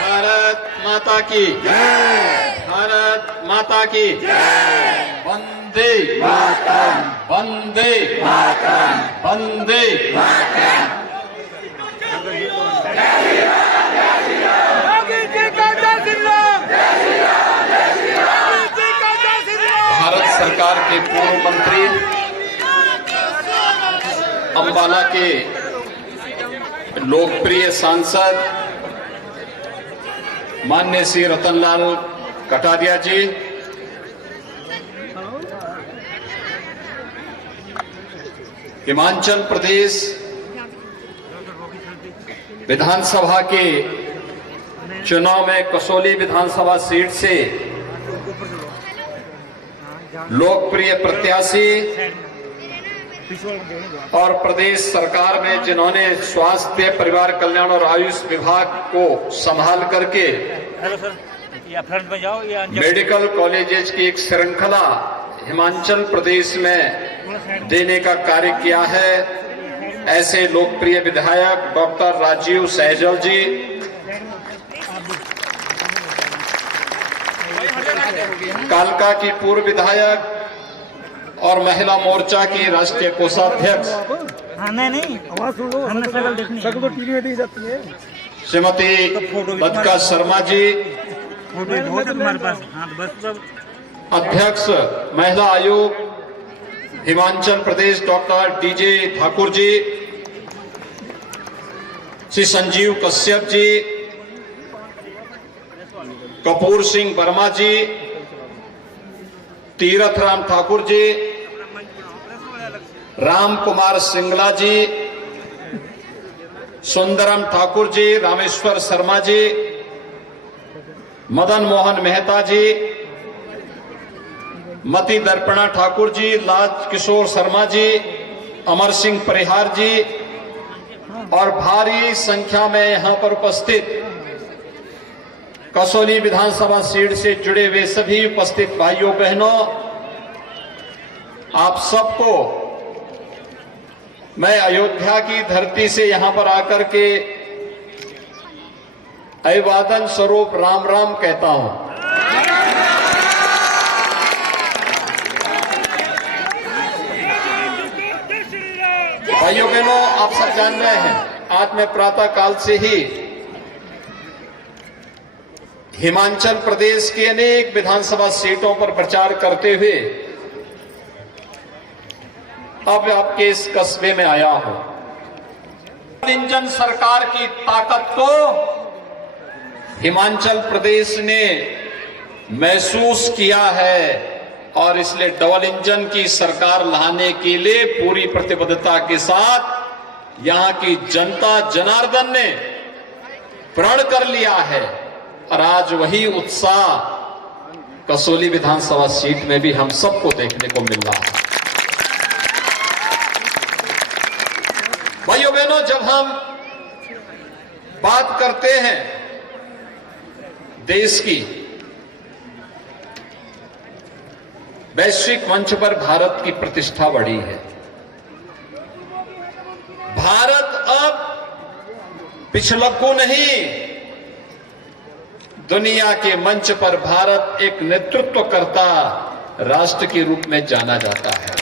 भारत माता की, भारत माता की, वंदे मातरम, वंदे मातरम, वंदे मातरम। भारत सरकार के पूर्व मंत्री, अंबाला के लोकप्रिय सांसद माननीय श्री रतनलाल कटारिया जी, हिमाचल प्रदेश विधानसभा के चुनाव में कसौली विधानसभा सीट से लोकप्रिय प्रत्याशी और प्रदेश सरकार में जिन्होंने स्वास्थ्य, परिवार कल्याण और आयुष विभाग को संभाल करके मेडिकल कॉलेजेस की एक श्रृंखला हिमाचल प्रदेश में देने का कार्य किया है, ऐसे लोकप्रिय विधायक डॉक्टर राजीव सहजल जी, कालका की पूर्व विधायक और महिला मोर्चा की राष्ट्रीय कोषाध्यक्ष श्रीमती बदका शर्मा जी, अध्यक्ष महिला आयोग हिमाचल प्रदेश डॉक्टर डीजे ठाकुर जी, श्री संजीव कश्यप जी, कपूर सिंह वर्मा जी, तीरथ राम ठाकुर जी, राम कुमार सिंगला जी, सुंदरम ठाकुर जी, रामेश्वर शर्मा जी, मदन मोहन मेहता जी, मति दर्पणा ठाकुर जी, लाज किशोर शर्मा जी, अमर सिंह परिहार जी और भारी संख्या में यहां पर उपस्थित कसौली विधानसभा सीट से जुड़े हुए सभी उपस्थित भाइयों बहनों, आप सबको मैं अयोध्या की धरती से यहां पर आकर के अभिवादन स्वरूप राम राम कहता हूं। भाइयों बहनों, आप सब जान रहे हैं, आज मैं प्रातः काल से ही हिमाचल प्रदेश की अनेक विधानसभा सीटों पर प्रचार करते हुए अब आपके इस कस्बे में आया हूं। इंजन सरकार की ताकत को हिमाचल प्रदेश ने महसूस किया है और इसलिए डबल इंजन की सरकार लाने के लिए पूरी प्रतिबद्धता के साथ यहां की जनता जनार्दन ने प्रण कर लिया है और आज वही उत्साह कसौली विधानसभा सीट में भी हम सबको देखने को मिल रहा है। भाइयों बहनों, जब हम बात करते हैं देश की, वैश्विक मंच पर भारत की प्रतिष्ठा बढ़ी है। भारत अब पिछलक्कू नहीं, दुनिया के मंच पर भारत एक नेतृत्वकर्ता राष्ट्र के रूप में जाना जाता है।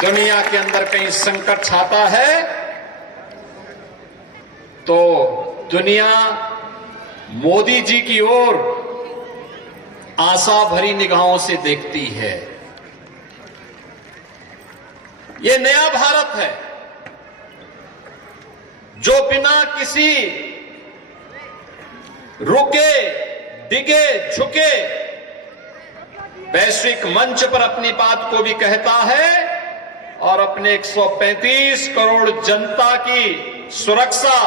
दुनिया के अंदर कहीं संकट छाता है तो दुनिया मोदी जी की ओर आशा भरी निगाहों से देखती है। ये नया भारत है जो बिना किसी रुके डिगे झुके वैश्विक मंच पर अपनी बात को भी कहता है और अपने 135 करोड़ जनता की सुरक्षा,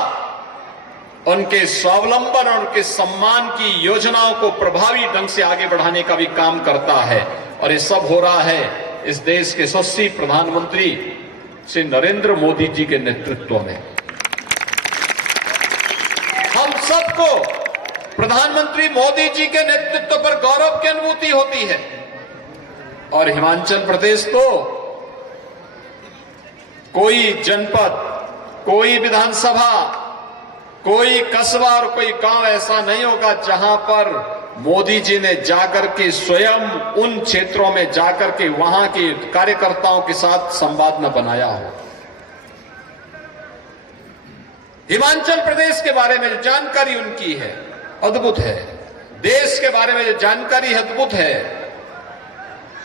उनके स्वावलंबन और उनके सम्मान की योजनाओं को प्रभावी ढंग से आगे बढ़ाने का भी काम करता है। और ये सब हो रहा है इस देश के यशस्वी प्रधानमंत्री श्री नरेंद्र मोदी जी के नेतृत्व में। हम सबको प्रधानमंत्री मोदी जी के नेतृत्व पर गौरव की अनुभूति होती है और हिमाचल प्रदेश तो कोई जनपद, कोई विधानसभा कोई कस्बा और कोई गांव ऐसा नहीं होगा जहां पर मोदी जी ने जाकर के स्वयं उन क्षेत्रों में जाकर के वहां के कार्यकर्ताओं के साथ संवाद न बनाया हो। हिमाचल प्रदेश के बारे में जो जानकारी उनकी है अद्भुत है, देश के बारे में जो जानकारी अद्भुत है।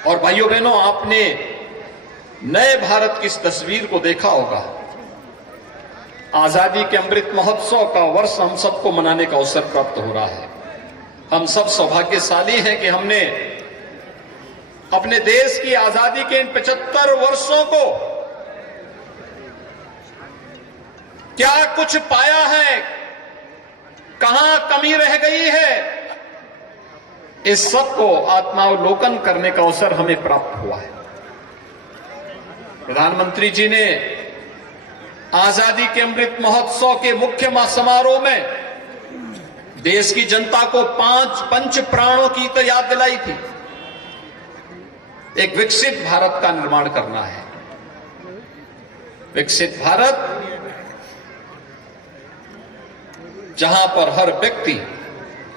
और भाइयों बहनों, आपने नए भारत की इस तस्वीर को देखा होगा। आजादी के अमृत महोत्सव का वर्ष हम सबको मनाने का अवसर प्राप्त हो रहा है। हम सब सौभाग्यशाली हैं कि हमने अपने देश की आजादी के इन 75 वर्षों को क्या कुछ पाया है, कहां कमी रह गई है, इस सब को आत्मावलोकन करने का अवसर हमें प्राप्त हुआ है। प्रधानमंत्री जी ने आजादी के अमृत महोत्सव के मुख्य समारोह में देश की जनता को 5 पंच प्राणों की तो याद दिलाई थी। एक विकसित भारत का निर्माण करना है। विकसित भारत जहां पर हर व्यक्ति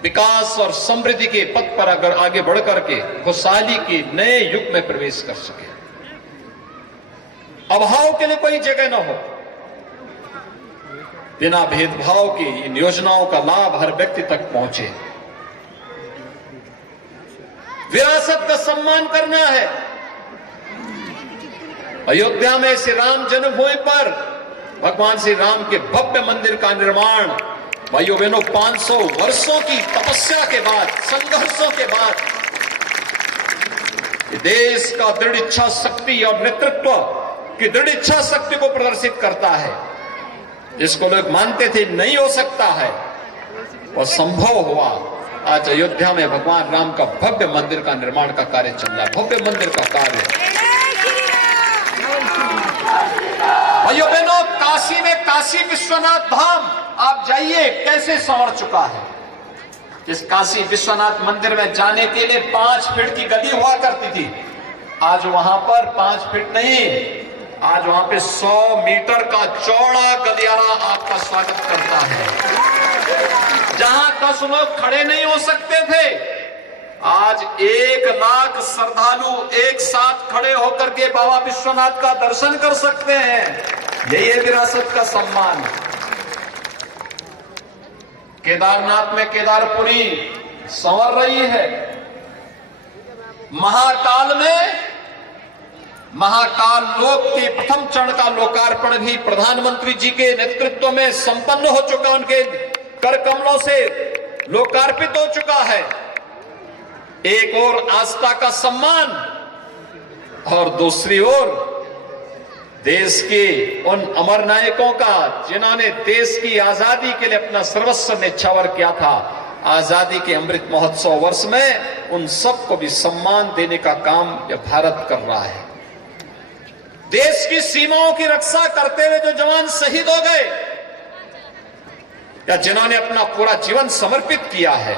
विकास और समृद्धि के पथ पर अगर आगे बढ़ करके खुशहाली के नए युग में प्रवेश कर सके, अभाव के लिए कोई जगह न हो, बिना भेदभाव की इन योजनाओं का लाभ हर व्यक्ति तक पहुंचे। विरासत का सम्मान करना है। अयोध्या में श्री राम जन्मभूमि पर भगवान श्री राम के भव्य मंदिर का निर्माण, भाइयों बहनों, 500 वर्षों की तपस्या के बाद, संघर्षों के बाद देश का दृढ़ इच्छा शक्ति और नेतृत्व की दृढ़ इच्छा शक्ति को प्रदर्शित करता है। जिसको लोग मानते थे नहीं हो सकता है, वह संभव हुआ। आज अयोध्या में भगवान राम का भव्य मंदिर का निर्माण का कार्य चल रहा है। भव्य मंदिर का कार्य, भाइयों बहनों, काशी में काशी विश्वनाथ धाम आप जाइए, कैसे संवर चुका है। इस काशी विश्वनाथ मंदिर में जाने के लिए 5 फीट की गली हुआ करती थी। आज वहां पर 5 फीट नहीं, आज वहां पे 100 मीटर का चौड़ा गलियारा आपका स्वागत करता है। जहां 10 लोग खड़े नहीं हो सकते थे, आज 1 लाख श्रद्धालु एक साथ खड़े होकर के बाबा विश्वनाथ का दर्शन कर सकते हैं। यही विरासत का सम्मान। केदारनाथ में केदारपुरी संवर रही है। महाकाल में महाकाल लोक के प्रथम चरण का लोकार्पण भी प्रधानमंत्री जी के नेतृत्व में संपन्न हो चुका, उनके कर कमलों से लोकार्पित हो चुका है। एक ओर आस्था का सम्मान और दूसरी ओर देश के उन अमर नायकों का जिन्होंने देश की आजादी के लिए अपना सर्वस्व न्यौछावर किया था। आजादी के अमृत महोत्सव वर्ष में उन सबको भी सम्मान देने का काम यह भारत कर रहा है। देश की सीमाओं की रक्षा करते हुए जो जवान शहीद हो गए या जिन्होंने अपना पूरा जीवन समर्पित किया है,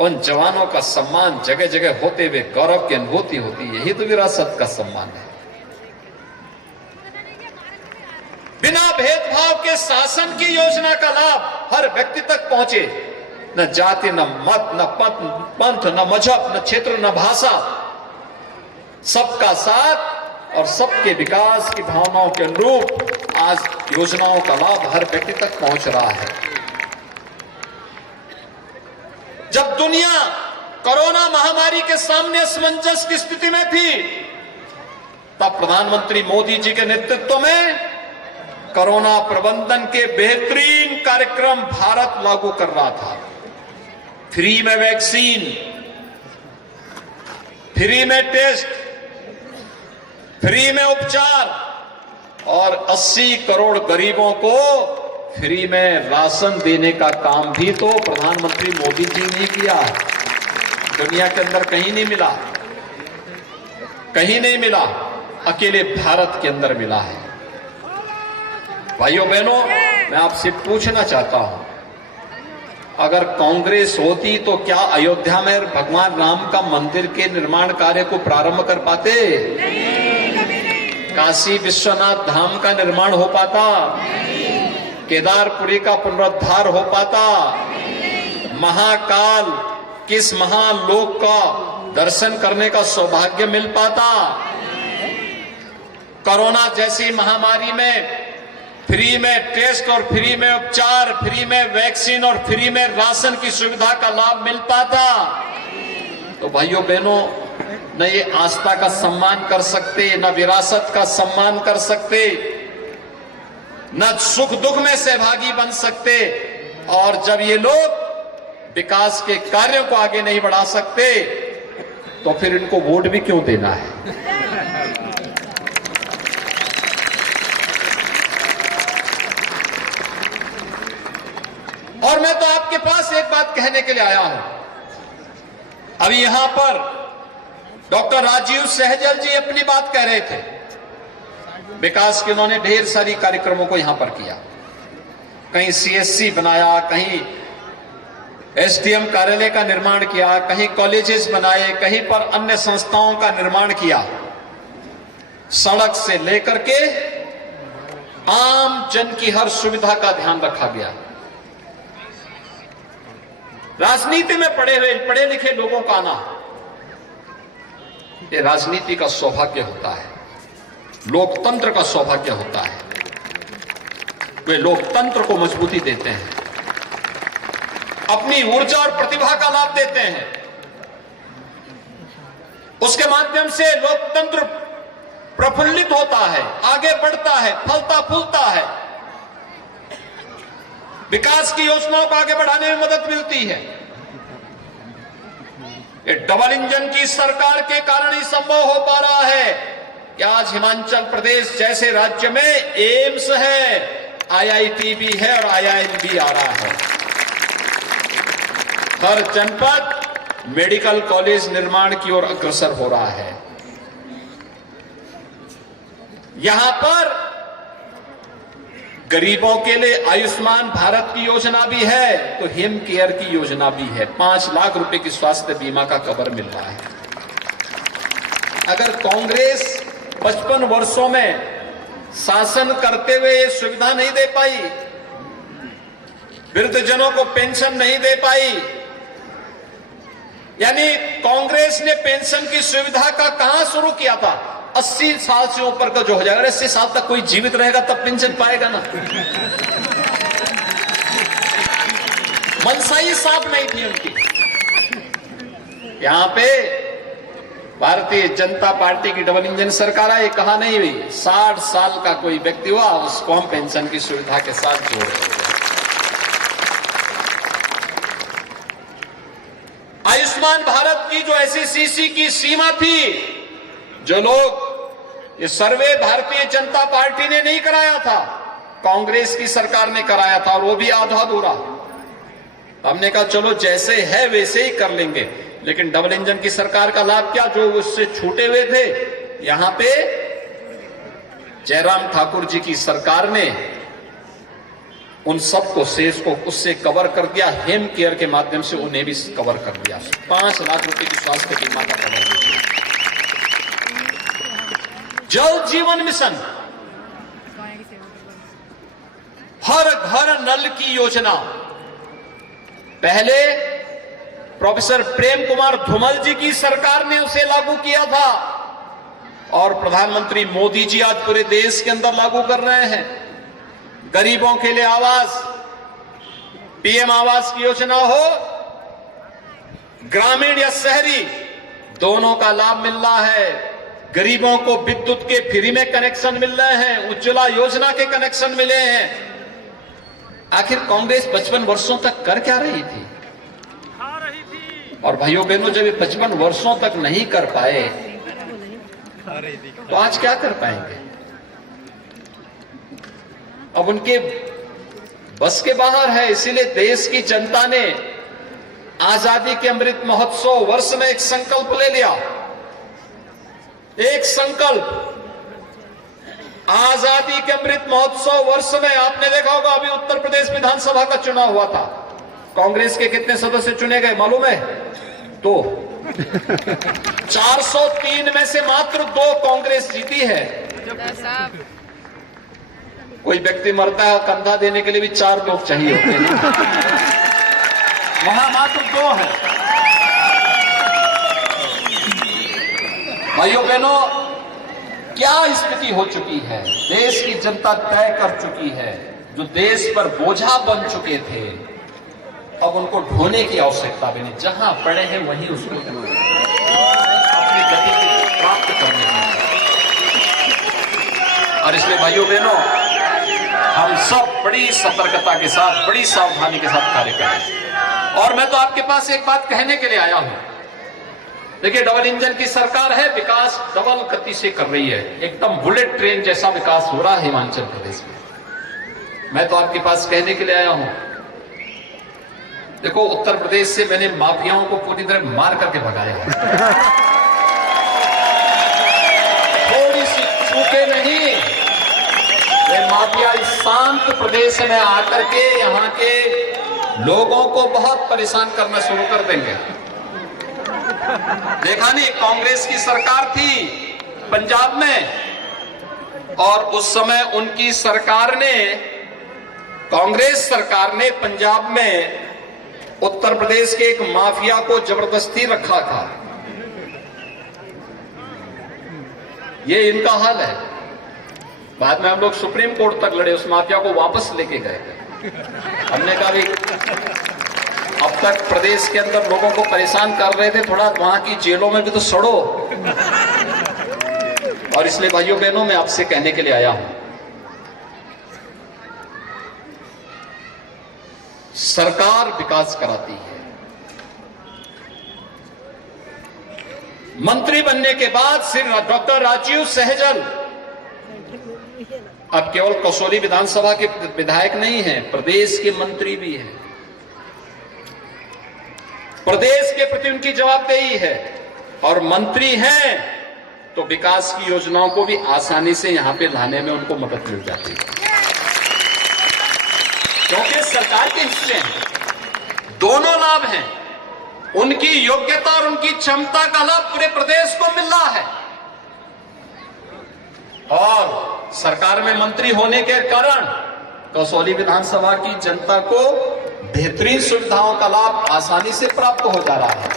उन जवानों का सम्मान जगह जगह होते हुए गौरव की अनुभूति होती है। यही तो विरासत का सम्मान है। बिना भेदभाव के शासन की योजना का लाभ हर व्यक्ति तक पहुंचे। न जाति, न मत, न पंथ, न मजहब, न क्षेत्र, न भाषा, सबका साथ और सबके विकास की भावनाओं के अनुरूप आज योजनाओं का लाभ हर व्यक्ति तक पहुंच रहा है। जब दुनिया कोरोना महामारी के सामने असमंजस की स्थिति में थी, तब प्रधानमंत्री मोदी जी के नेतृत्व में कोरोना प्रबंधन के बेहतरीन कार्यक्रम भारत लागू कर रहा था। फ्री में वैक्सीन, फ्री में टेस्ट, फ्री में उपचार और 80 करोड़ गरीबों को फ्री में राशन देने का काम भी तो प्रधानमंत्री मोदी जी ने किया। दुनिया के अंदर कहीं नहीं मिला, कहीं नहीं मिला, अकेले भारत के अंदर मिला है। भाइयों बहनों, मैं आपसे पूछना चाहता हूं, अगर कांग्रेस होती तो क्या अयोध्या में भगवान राम का मंदिर के निर्माण कार्य को प्रारंभ कर पाते? काशी विश्वनाथ धाम का निर्माण हो पाता? केदारपुरी का पुनरुद्धार हो पाता, महाकाल किस महालोक का दर्शन करने का सौभाग्य मिल पाता, कोरोना जैसी महामारी में फ्री में टेस्ट और फ्री में उपचार, फ्री में वैक्सीन और फ्री में राशन की सुविधा का लाभ मिल पाता, तो भाइयों बहनों न ये आस्था का सम्मान कर सकते, न विरासत का सम्मान कर सकते, न सुख दुख में सहभागी बन सकते। और जब ये लोग विकास के कार्यों को आगे नहीं बढ़ा सकते तो फिर इनको वोट भी क्यों देना है। और मैं तो आपके पास एक बात कहने के लिए आया हूं। अभी यहां पर डॉक्टर राजीव सहजल जी अपनी बात कह रहे थे, विकास के उन्होंने ढेर सारी कार्यक्रमों को यहां पर किया, कहीं सीएससी बनाया, कहीं एसडीएम कार्यालय का निर्माण किया, कहीं कॉलेजेस बनाए, कहीं पर अन्य संस्थाओं का निर्माण किया। सड़क से लेकर के आम जन की हर सुविधा का ध्यान रखा गया। राजनीति में पढ़े लिखे लोगों का आना, ये राजनीति का सौभाग्य होता है, लोकतंत्र का सौभाग्य होता है। वे लोकतंत्र को मजबूती देते हैं, अपनी ऊर्जा और प्रतिभा का लाभ देते हैं, उसके माध्यम से लोकतंत्र प्रफुल्लित होता है, आगे बढ़ता है, फलता फूलता है, विकास की योजनाओं को आगे बढ़ाने में मदद मिलती है। ये डबल इंजन की सरकार के कारण ही संभव हो पा रहा है कि आज हिमाचल प्रदेश जैसे राज्य में एम्स है, आईआईटी भी है और आईआईएम भी आ रहा है। हर जनपद मेडिकल कॉलेज निर्माण की ओर अग्रसर हो रहा है। यहां पर गरीबों के लिए आयुष्मान भारत की योजना भी है, तो हिम केयर की योजना भी है। 5 लाख रुपए की स्वास्थ्य बीमा का कवर मिल रहा है। अगर कांग्रेस 55 वर्षों में शासन करते हुए ये सुविधा नहीं दे पाई, वृद्धजनों को पेंशन नहीं दे पाई, यानी कांग्रेस ने पेंशन की सुविधा का कहां शुरू किया था? 80 साल से ऊपर का जो हो जाएगा, 80 साल तक कोई जीवित रहेगा तब पेंशन पाएगा ना। मनसा ही साफ नहीं थी उनकी। यहां पे भारतीय जनता पार्टी की डबल इंजन सरकार है, कहा नहीं हुई 60 साल का कोई व्यक्ति हुआ उसको हम पेंशन की सुविधा के साथ जोड़ देंगे। आयुष्मान भारत की जो एससीसी की सीमा थी, जो लोग ये सर्वे भारतीय जनता पार्टी ने नहीं कराया था, कांग्रेस की सरकार ने कराया था, और वो भी आधा अधूरा। हमने कहा चलो जैसे है वैसे ही कर लेंगे, लेकिन डबल इंजन की सरकार का लाभ क्या, जो उससे छूटे हुए थे, यहां पे जयराम ठाकुर जी की सरकार ने उन सबको शेष को उससे कवर कर दिया। हेम केयर के माध्यम से उन्हें भी कवर कर दिया। 5 लाख रुपए की स्वास्थ्य बीमा का कवर दिया। जल जीवन मिशन, हर घर नल की योजना, पहले प्रोफेसर प्रेम कुमार धूमल जी की सरकार ने उसे लागू किया था, और प्रधानमंत्री मोदी जी आज पूरे देश के अंदर लागू कर रहे हैं। गरीबों के लिए आवास, पीएम आवास की योजना हो, ग्रामीण या शहरी दोनों का लाभ मिल रहा है। गरीबों को विद्युत के फ्री में कनेक्शन मिल रहे हैं, उज्ज्वला योजना के कनेक्शन मिले हैं। आखिर कांग्रेस 55 वर्षों तक कर क्या रही थी? और भाइयों बहनों, जब ये 55 वर्षों तक नहीं कर पाए तो आज क्या कर पाएंगे? अब उनके बस के बाहर है। इसीलिए देश की जनता ने आजादी के अमृत महोत्सव वर्ष में एक संकल्प ले लिया। एक संकल्प, आजादी के अमृत महोत्सव वर्ष में आपने देखा होगा, अभी उत्तर प्रदेश विधानसभा का चुनाव हुआ था। कांग्रेस के कितने सदस्य चुने गए मालूम है? 2। 403 में से मात्र 2 कांग्रेस जीती है। कोई व्यक्ति मरता है कंधा देने के लिए भी 4 लोग चाहिए होते हैं, वहां मात्र 2 है। भाइयों बहनों, क्या स्थिति हो चुकी है, देश की जनता तय कर चुकी है, जो देश पर बोझा बन चुके थे अब उनको ढोने की आवश्यकता भी नहीं, जहां पड़े हैं वहीं उसको अपनी गति प्राप्त करने की। और इसलिए भाइयों बहनों, हम सब बड़ी सतर्कता के साथ, बड़ी सावधानी के साथ कार्य करें। और मैं तो आपके पास एक बात कहने के लिए आया हूं। देखिए, डबल इंजन की सरकार है, विकास डबल गति से कर रही है, एकदम बुलेट ट्रेन जैसा विकास हो रहा है हिमाचल प्रदेश में। मैं तो आपके पास कहने के लिए आया हूं, देखो उत्तर प्रदेश से मैंने माफियाओं को पूरी तरह मार करके भगाया है। थोड़ी सी चूके नहीं, वे माफिया इस शांत प्रदेश में आकर के यहां के लोगों को बहुत परेशान करना शुरू कर देंगे। देखा नहीं, कांग्रेस की सरकार थी पंजाब में, और उस समय उनकी सरकार ने, कांग्रेस सरकार ने पंजाब में उत्तर प्रदेश के एक माफिया को जबरदस्ती रखा था। ये इनका हाल है। बाद में हम लोग सुप्रीम कोर्ट तक लड़े, उस माफिया को वापस लेके गए। हमने कहा भी अब तक प्रदेश के अंदर लोगों को परेशान कर रहे थे, थोड़ा वहां की जेलों में भी तो सड़ो। और इसलिए भाइयों बहनों, मैं आपसे कहने के लिए आया हूं, सरकार विकास कराती है। मंत्री बनने के बाद श्री डॉक्टर राजीव सहजल अब केवल कसौली विधानसभा के विधायक नहीं हैं, प्रदेश के मंत्री भी हैं। प्रदेश के प्रति उनकी जवाबदेही है, और मंत्री हैं तो विकास की योजनाओं को भी आसानी से यहां पे लाने में उनको मदद मिल जाती है, क्योंकि सरकार के हिस्से हैं। दोनों लाभ हैं, उनकी योग्यता और उनकी क्षमता का लाभ पूरे प्रदेश को मिल रहा है, और सरकार में मंत्री होने के कारण कसौली विधानसभा की जनता को बेहतरीन सुविधाओं का लाभ आसानी से प्राप्त हो जा रहा है।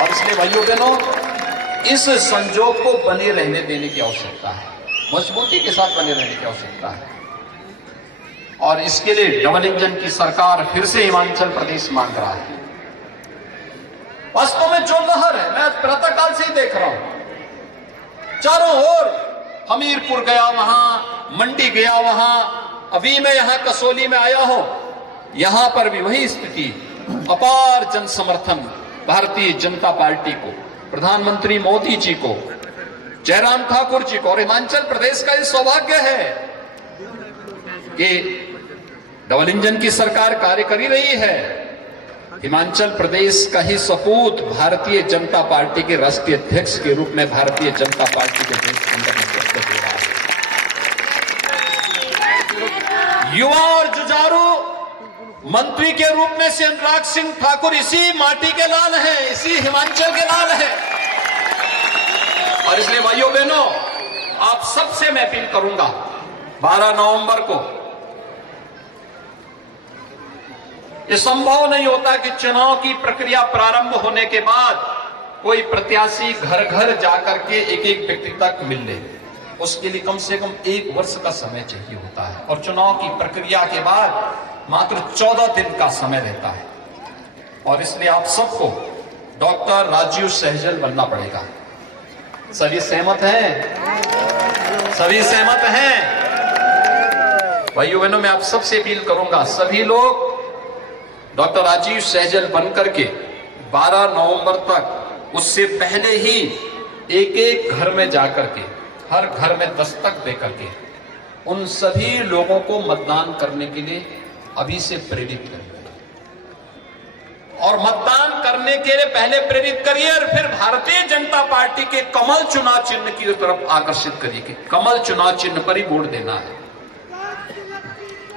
और इसलिए भाइयों बहनों, इस संजोग को बने रहने देने की आवश्यकता है, मजबूती के साथ बने रहने की आवश्यकता है। और इसके लिए डबल इंजन की सरकार फिर से हिमाचल प्रदेश मांग रहा है। वास्तव में जो लहर है, मैं प्रातःकाल से ही देख रहा हूं, चारों ओर हमीरपुर गया वहां, मंडी गया वहां, अभी मैं यहां कसौली में आया हूं, यहां पर भी वही स्थिति, अपार जन समर्थन भारतीय जनता पार्टी को, प्रधानमंत्री मोदी जी को, जयराम ठाकुर जी को। और हिमाचल प्रदेश का यह सौभाग्य है कि डबल इंजन की सरकार कार्य कर ही रही है। हिमाचल प्रदेश का ही सपूत भारतीय जनता पार्टी के राष्ट्रीय अध्यक्ष के रूप में भारतीय जनता पार्टी के देश के अंदर नेतृत्व दे रहा है। युवा और जुझारू मंत्री के रूप में से अनुराग सिंह ठाकुर इसी माटी के लाल हैं, इसी हिमाचल के लाल हैं। और इसलिए भाइयों बहनों, आप सबसे मैं अपील करूंगा, 12 नवंबर को ये संभव नहीं होता कि चुनाव की प्रक्रिया प्रारंभ होने के बाद कोई प्रत्याशी घर घर जाकर के एक एक व्यक्ति तक मिल ले। उसके लिए कम से कम 1 वर्ष का समय चाहिए होता है, और चुनाव की प्रक्रिया के बाद मात्र 14 दिन का समय रहता है। और इसलिए आप सबको डॉक्टर राजीव सहजल बनना पड़ेगा। सभी सहमत हैं? सभी सहमत हैं? भाइयों बहनों, मैं आप सबसे अपील करूंगा, सभी लोग डॉक्टर राजीव सहजल बनकर के 12 नवंबर तक, उससे पहले ही एक एक घर में जाकर के, हर घर में दस्तक देकर के उन सभी लोगों को मतदान करने के लिए अभी से प्रेरित करिए। और मतदान करने के लिए पहले प्रेरित करिए, और फिर भारतीय जनता पार्टी के कमल चुनाव चिन्ह की तरफ आकर्षित करिए कि कमल चुनाव चिन्ह पर ही वोट देना है।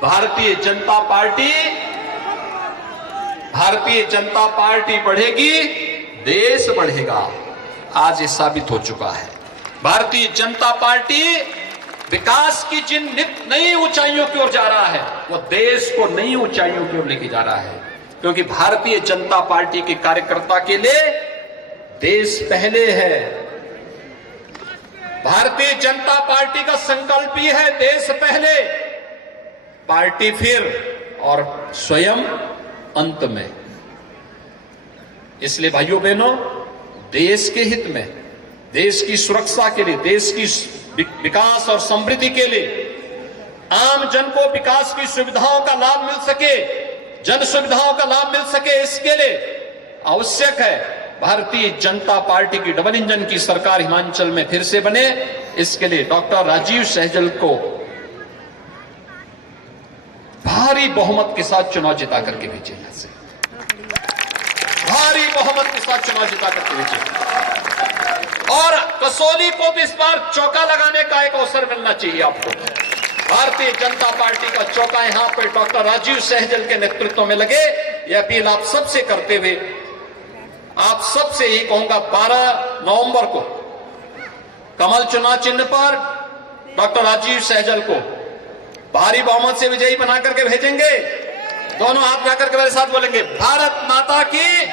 भारतीय जनता पार्टी बढ़ेगी, देश बढ़ेगा। आज ये साबित हो चुका है। भारतीय जनता पार्टी विकास की जिन नई ऊंचाइयों की ओर जा रहा है, वो देश को नई ऊंचाइयों की ओर लेके जा रहा है। क्योंकि भारतीय जनता पार्टी के कार्यकर्ता के लिए देश पहले है। भारतीय जनता पार्टी का संकल्प ही है देश पहले, पार्टी फिर और स्वयं अंत में। इसलिए भाइयों बहनों, देश के हित में, देश की सुरक्षा के लिए, देश की विकास और समृद्धि के लिए, आम जन को विकास की सुविधाओं का लाभ मिल सके, जन सुविधाओं का लाभ मिल सके, इसके लिए आवश्यक है भारतीय जनता पार्टी की डबल इंजन की सरकार हिमाचल में फिर से बने। इसके लिए डॉक्टर राजीव सहजल को भारी बहुमत के साथ चुनाव जिता करके भेजे, यहां से भारी बहुमत के साथ चुनाव जिता करके भेजे। और कसौली को भी इस बार चौका लगाने का एक अवसर मिलना चाहिए आपको। भारतीय जनता पार्टी का चौका यहां पर डॉक्टर राजीव सहजल के नेतृत्व में लगे, यह अपील आप सबसे करते हुए आप सबसे ही कहूंगा 12 नवंबर को कमल चुनाव चिन्ह पर डॉक्टर राजीव सहजल को भारी बहुमत से विजयी बना करके भेजेंगे। दोनों हाथ मिला करके मेरे साथ बोलेंगे, भारत माता की,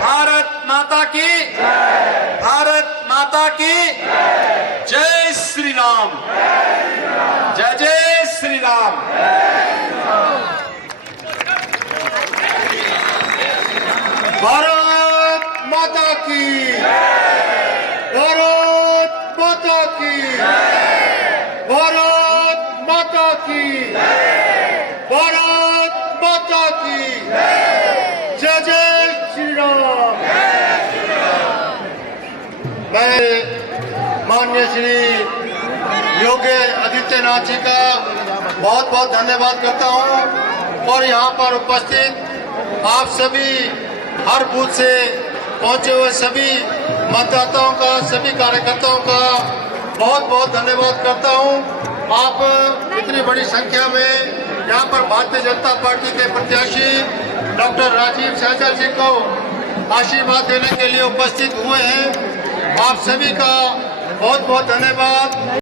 भारत माता की, भारत माता की जय श्री राम, जय जय श्री राम। भारत माता की, भारत माता की, भारत माता की, भारत माता की जय जय श्री राम। मैं माननीय श्री योगी आदित्यनाथ जी का बहुत बहुत धन्यवाद करता हूं और यहाँ पर उपस्थित आप सभी हर बूथ से पहुंचे हुए सभी मतदाताओं का, सभी कार्यकर्ताओं का बहुत बहुत धन्यवाद करता हूं। आप इतनी बड़ी संख्या में यहाँ पर भारतीय जनता पार्टी के प्रत्याशी डॉक्टर राजीव सहजल जी को आशीर्वाद देने के लिए उपस्थित हुए हैं। आप सभी का बहुत बहुत धन्यवाद।